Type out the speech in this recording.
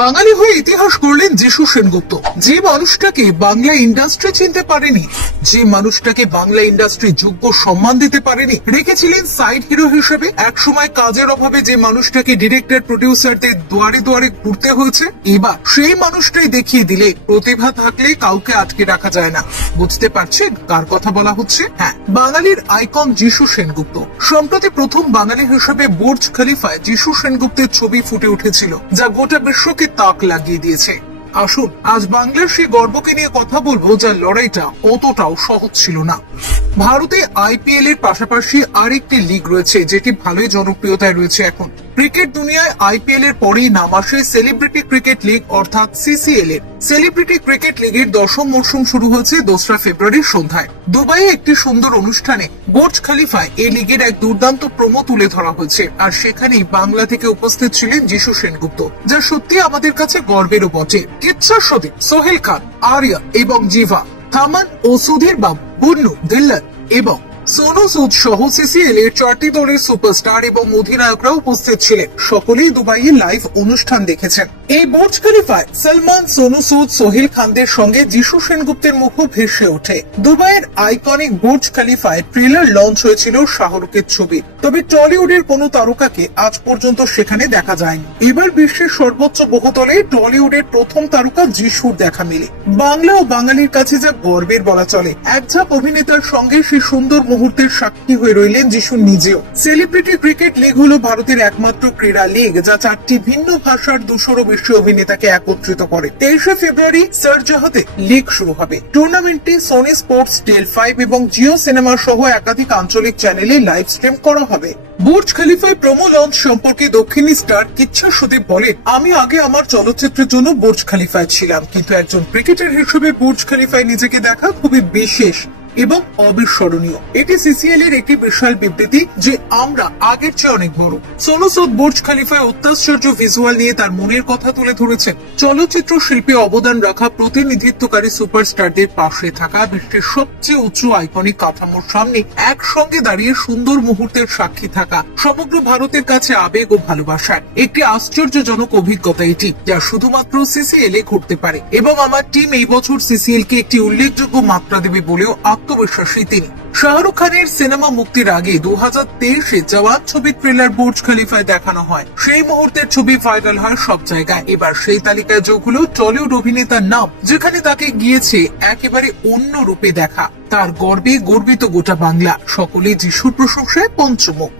বাঙালি হয়ে ইতিহাস করলেন যিশু সেনগুপ্ত। যে মানুষটাকে বাংলা ইন্ডাস্ট্রি চিনতে পারেনি, যে মানুষটাকে বাংলা ইন্ডাস্ট্রি যোগ্য সম্মান দিতে পারেনি, রেখেছিলেন সাইড হিরো হিসেবে। একসময় কাজের অভাবে যে মানুষটাকে ডিরেক্টর প্রডিউসারদের দুয়ারে দুয়ারে ঘুরতে হয়েছে, এবার সেই মানুষটাই দেখিয়ে দিলে প্রতিভা থাকলে কাউকে আটকে রাখা যায় না। বুঝতে পারছেন কার কথা বলা হচ্ছে? হ্যাঁ, বাঙালির আইকন যিশু সেনগুপ্ত। সম্প্রতি প্রথম বাঙালি হিসেবে বুর্জ খলিফায় যিশু সেনগুপ্তের ছবি ফুটে উঠেছিল, যা গোটা বিশ্বকে তাক লাগিয়ে দিয়েছে। আসুন আজ বাংলার সেই গর্বকে নিয়ে কথা বলবো, যার লড়াইটা অতটাও সহজ ছিল না। ভারতে আইপিএল এর পাশাপাশি আরেকটি লিগ রয়েছে যেটি ভালোই জনপ্রিয়তায় রয়েছে এখন। ক্রিকেট দুনিয়ায় আইপিএল এর পরেই নাম আসে সেলিব্রিটি ক্রিকেট লিগ অর্থাৎ সিসিএল এর। সেলিব্রিটি ক্রিকেট লিগের 10ম মরশুম শুরু হয়েছে 2রা ফেব্রুয়ারির সন্ধ্যায়। দুবাইয়ে একটি সুন্দর অনুষ্ঠানে বুর্জ খলিফায় এই লিগের এক দুর্দান্ত প্রোমো তুলে ধরা হয়েছে, আর সেখানেই বাংলা থেকে উপস্থিত ছিলেন যিশু সেনগুপ্ত, যা সত্যি আমাদের কাছে গর্বেরও বটে। কিচ্ছার সতীপ, সোহেল খান, আরিয়া এবং জিভা, থামান ও সুধীর বাবু, বুন্নু, দিল্লান এবং সোনু সুদ সহ সিসিএল এর 4টি দলের সুপারস্টার এবং অধিনায়করা উপস্থিত ছিলেন। সকলেই দুবাইয়ে লাইভ অনুষ্ঠান দেখেছেন। এই বুর্জ খলিফায় সলমান, সোনু সুদ, সোহেল খানদের সঙ্গে যিশু সেনগুপ্তের মুখও ভেসে ওঠে। দুবাইয়ের আইকনিক বুর্জ খলিফায় ট্রেলার লঞ্চ হয়েছিল শাহরুখের ছবি, তবে টলিউডের কোন তারকাকে আজ পর্যন্ত সেখানে দেখা যায়নি। এবার বিশ্বের সর্বোচ্চ বহুতলে টলিউডের প্রথম তারকা যিশুর দেখা মেলে। বাংলা ও বাঙালির কাছে যা গর্বের বলা চলে। একঝাঁক অভিনেতার সঙ্গে সেই সুন্দর মুহূর্তের সাক্ষী হয়ে রইলেন যিশু নিজেও। সেলিব্রিটি ক্রিকেট লিগ হলো ভারতের একমাত্র ক্রীড়া লিগ যা 4টি ভিন্ন ভাষার 200-রও বেশি অভিনেতাকে একত্রিত করে। 23শে ফেব্রুয়ারি শারজাহতে লিগ শুরু হবে। টুর্নামেন্টটি সোনি স্পোর্টস, টেল 5 এবং জিও সিনেমা সহ একাধিক আঞ্চলিক চ্যানেলে লাইভ স্ট্রিম করা হবে। বুর্জ খলিফায় প্রোমো লঞ্চ সম্পর্কে দক্ষিণী স্টার কিচ্ছা সতীপ বলেন, আমি আগে আমার চলচ্চিত্রের জন্য বুর্জ খলিফায় ছিলাম, কিন্তু একজন ক্রিকেটার হিসেবে বুর্জ খলিফায় নিজেকে দেখা খুবই বিশেষ এবং অবিস্মরণীয়। এটি সিসিএল এর একটি বিশাল বিবৃতি যে আমরা আগের চেয়ে অনেক বড়। সোনু সুদ বুর্জ খলিফায় অত্যাশ্চর্য ভিজুয়াল নিয়ে তার মনের কথা তুলে ধরেছেন। চলচ্চিত্র শিল্পে অবদান রাখা প্রতিনিধিত্বকারী সুপারস্টারদের পাশে থাকা, বিশ্বের সবচেয়ে উঁচু আইকনিক কাঠামোর সামনে একসঙ্গে দাঁড়িয়ে সুন্দর মুহূর্তের সাক্ষী থাকা সমগ্র ভারতের কাছে আবেগ ও ভালোবাসার একটি আশ্চর্যজনক অভিজ্ঞতা এটি, যা শুধুমাত্র সিসিএল এ ঘটতে পারে। এবং আমার টিম এই বছর সিসিএল কে একটি উল্লেখযোগ্য মাত্রা দেবে বলেও আত্মবিশ্বাসী তিনি। শাহরুখ খানের সিনেমা মুক্তির আগে 2023-এ জওয়ান ছবির ট্রেলার বুর্জ খলিফায় দেখানো হয়। সেই মুহূর্তের ছবি ভাইরাল হয় সব জায়গায়। এবার সেই তালিকায় যোগ হলো টলিউড অভিনেতার নাম, যেখানে তাকে গিয়েছে একেবারে অন্য রূপে দেখা। তার গর্বে গর্বিত গোটা বাংলা। সকলে যিশুর প্রশংসায় পঞ্চমুখ।